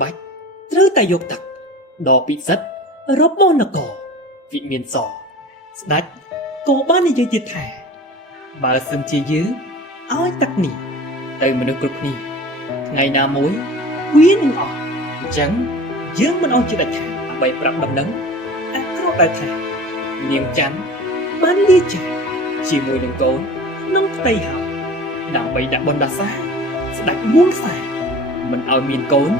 បាច់ត្រូវតែយកទឹកដ៏ពិសិដ្ឋរបស់នគរវិមានសស្ដេចក៏បាននិយាយទៀតថាបើសិនជាយើងឲ្យទឹកនេះទៅមនុស្សគ្រប់គ្នាថ្ងៃណាមួយវានឹងអស់អញ្ចឹងយើងមិនឲ្យជាដាច់ខាតដើម្បីប្រាប់ដំណឹងអាក្រក់ដែរថានាងច័ន្ទបានលាចាកជាមួយនឹងកូនក្នុងផ្ទៃហើយដើម្បីដាក់បណ្ដាសាស្ដេចមួងសាមិនឲ្យមានកូន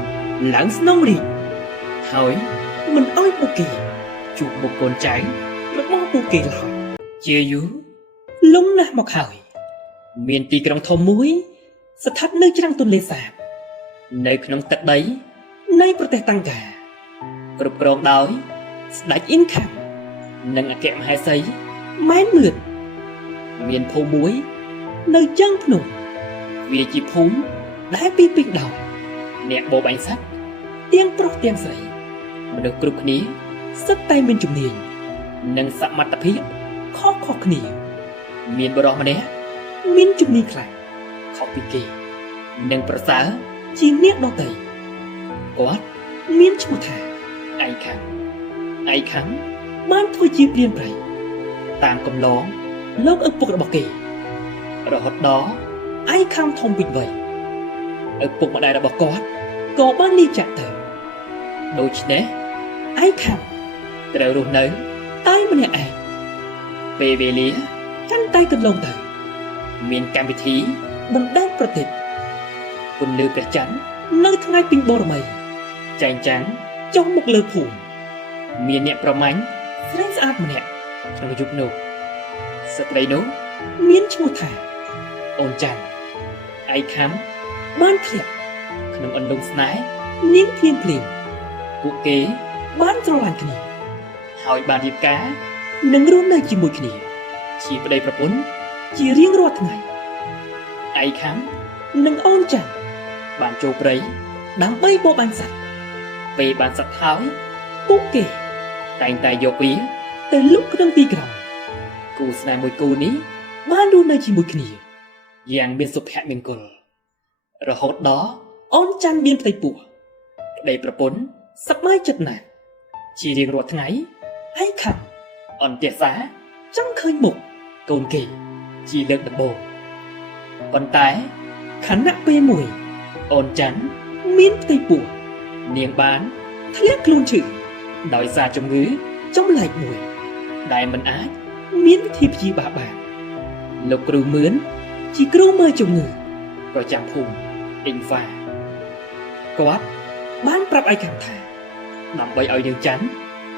ឡើងស្នំរីកហើយមិនឲ្យពួកគេជួបមុខកូនចៅរបស់ពួកគេឡើយជាយូរលំណាស់មកហើយមានទីក្រុងធំមួយស្ថិតនៅច្រាំងទន្លេសាបនៅក្នុងទឹកដីនៃប្រទេសតាំងកាគ្រប់គ្រងដោយស្ដេចអ៊ីនខាំនិងអគ្គមហេសីម៉ែនមឿនមានភូមិមួយនៅជើងភ្នំវាជាភូមិដែលពីពេញដោយអ្នកបរបាញ់សត្វទាំងប្រុសទាំងស្រីមនុស្សគ្រប់គ្នាសុទ្ធតែមានជំនាញនិងសមត្ថភាពខុសៗគ្នាមានបរិសម្នាក់មានជំនាញខ្លាំងខុសពីគេនិងប្រសើរជាអ្នកដទៃគាត់មានឈ្មោះថាឯកខាំបានធ្វើជាព្រានប្រៃតាមកំឡងលោកឪពុករបស់គេរហូតដល់ឯកខាំធំពេញវ័យឪពុកម្ដាយរបស់គាត់ក៏បានលាចាកទៅដូច្នេះឯកខាំត្រូវរស់នៅតែម្នាក់ឯងពេលវេលាកាន់តែកន្លងទៅមានកម្មវិធីបណ្ដែតប្រទេសពន្លឺព្រះច័ន្ទនៅថ្ងៃពេញបូរមីចែងចាំងចុះមកលើភូមិមានអ្នកប្រមាញ់ស្រីស្អាតម្នាក់ក្នុងយុគនោះស្ត្រីនោះមានឈ្មោះថាអូនច័ន្ទឯកខាំបានធ្លាក់ក្នុងអណ្ដូងស្នេហ៍នាងភ្លាមពួកគេបានស្រឡាញ់គ្នាហើយបានរៀបការនិងរស់នៅជាមួយគ្នាជាប្តីប្រពន្ធជារៀងរាល់ថ្ងៃឯកខាំនិងអូនច័ន្ទបានចូលព្រៃដើម្បីបរបាញ់សត្វពេលបានសត្វហើយពួកគេតែងតែយកវាទៅលក់ក្នុងទីក្រុងគូស្នេហ៍មួយគូនេះបានរស់នៅជាមួយគ្នាយ៉ាងមានសុភមង្គលរហូតដល់អូនច័ន្ទមានផ្ទៃពោះប្តីប្រពន្ធសប្បាយចិត្តណាស់ជារៀងរាល់ថ្ងៃឯកខាំអន្ទះសាចង់ឃើញមុខកូនគេជាលើកដំបូងប៉ុន្តែខណៈពេលមួយអូនច័ន្ទមានផ្ទៃពោះនាងបានធ្លាក់ខ្លួនឈឺដោយសារជំងឺចម្លែកមួយដែលមិនអាចមានវិធីព្យាបាលបានលោកគ្រូមឿនជាគ្រូមើលជំងឺប្រចាំភូមិអ៊ីងហ្វាគាត់បានប្រាប់ឯកខាំថាដើម្បីឲ្យនាងច័ន្ទ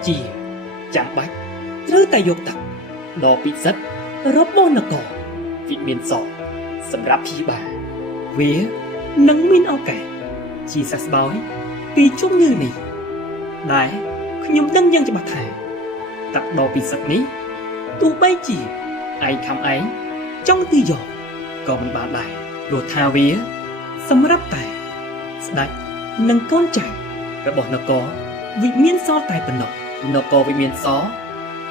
ជាចាំបាច់ត្រូវតែយកទឹកដ៏ពិសិដ្ឋរបស់នគរវិមានសសម្រាប់ព្យាបាលវានឹងមានឱកាសជាសះស្បើយពីជំងឺនេះដែលខ្ញុំដឹងយ៉ាងច្បាស់ថាទឹកដ៏ពិសិដ្ឋនេះទោះបីជាឯកខាំឯងចង់ទីយកក៏មិនបានដែរព្រោះថាវាសម្រាប់តែស្ដេចនិងកូនចៅរបស់នគរវិមានសតែប៉ុណ្ណោះនគរវិមានស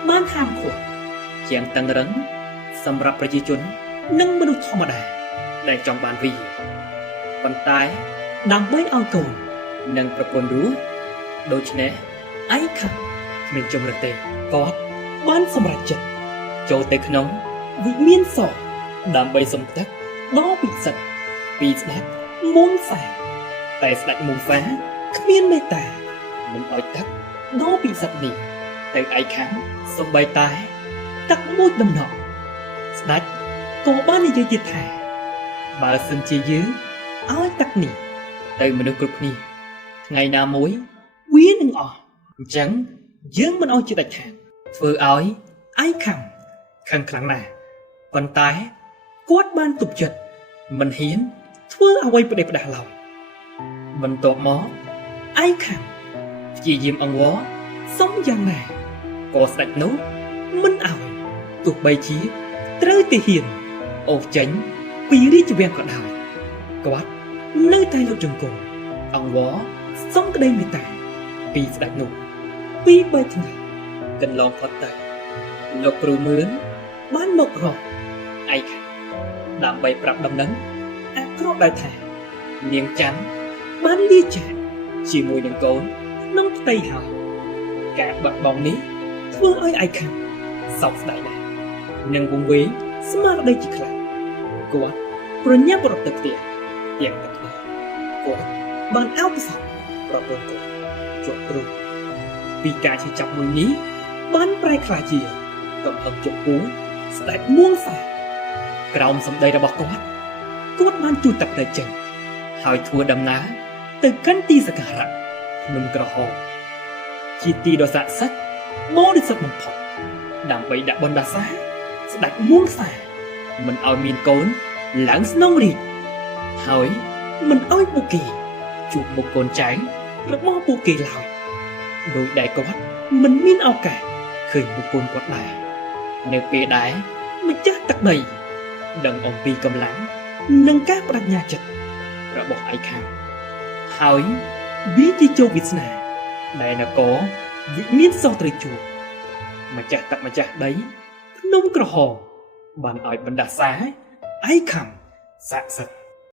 បានហាមឃាត់យ៉ាងតឹងរឹងសម្រាប់ប្រជាជននិងមនុស្សធម្មតាដែលចង់បានវាប៉ុន្តែដើម្បីឲ្យកូននិងប្រពន្ធរស់ដូច្នេះឯកខាំគ្មានជំរឿទេគាត់បានសម្រេចចិត្តចូលទៅក្នុងវិមានសដើម្បីសុំទឹកដ៏ពិសិដ្ឋពីស្ដេចមួងសាតែស្ដេចមួងសាគ្មានមេត្តាមិនឲ្យទឹកដ៏ពិសិដ្ឋនេះទៅឯកខាំសូម្បីតែទឹកមួយដំណក់ស្ដេចក៏បាននិយាយទៀតថាបើសិនជាយើងឲ្យទឹកនេះទៅមនុស្សគ្រប់គ្នាថ្ងៃណាមួយវានឹងអស់អញ្ចឹងយើងមិនឲ្យជាដាច់ខាតធ្វើឲ្យឯកខាំខឹងខ្លាំងណាស់ប៉ុន្តែគាត់បានទប់ចិត្តមិនហ៊ានធ្វើអ្វីផ្ដេសផ្ដាសឡើយបន្ទាប់មកឯកខាំព្យាយាមអង្វរសុំយ៉ាងណាក៏ស្ដេចនោះមិនឲ្យទោះបីជាត្រូវតែហ៊ានអូសចេញពីរាជវាំងក៏ដោយគាត់នៅតែលុតជង្គង់អង្វរសុំក្តីមេត្តាពីស្ដេចនោះពី3ថ្ងៃកន្លងផុតទៅលោកគ្រូមឿនបានមករកឯកខាំដើម្បីប្រាប់ដំណឹងអាក្រក់ដែរថានាងច័ន្ទបានលាចាក ជាមួយនឹងកូនក្នុងផ្ទៃហើយការបាត់បង់នេះធ្វើឲ្យឯខាងសោកស្ដាយណាស់និងវង្វេងស្មារតីជាខ្លាំងគាត់ប្រញាប់រត់ទៅផ្ទះទាំងតែគ្នាគាត់បានអោបសោកប្រពន្ធគាត់ជាប់គ្រូពីការឈឺចាប់មួយនេះបានប្រែក្លាយជាកំហឹងជពោះស្ដេចមួងសាក្រោមសម្ដីរបស់គាត់បានជួបទឹកទៅចេញហើយធ្វើដំណើរទៅកាន់ទីសក្ការៈភ្នំក្រហមជាទីដ៏ស័ក្តិសិទ្ធិបរិសុទ្ធបំផុតដើម្បីដាក់បណ្ដាសាស្ដេចមួងសាមិនឲ្យមានកូនឡើងស្នងរាជហើយមិនឲ្យពួកគេជួបមុខកូនចៅរបស់ពួកគេឡើយដោយដែលគាត់មិនមានឱកាសឃើញមុខកូនគាត់ដែរនៅពេលដែលម្ចាស់ទឹកដីដឹងអំពីកម្លាំងនិងការបដិញ្ញាចិត្តរបស់ឯខាងហើយវាជាជោគវាសនាដែលនគរវិមានសត្រូវជួបម្ចាស់ទឹកម្ចាស់ដីភ្នំក្រហមបានឲ្យបណ្ដាសាឯខាងស័ក្តិសិទ្ធិ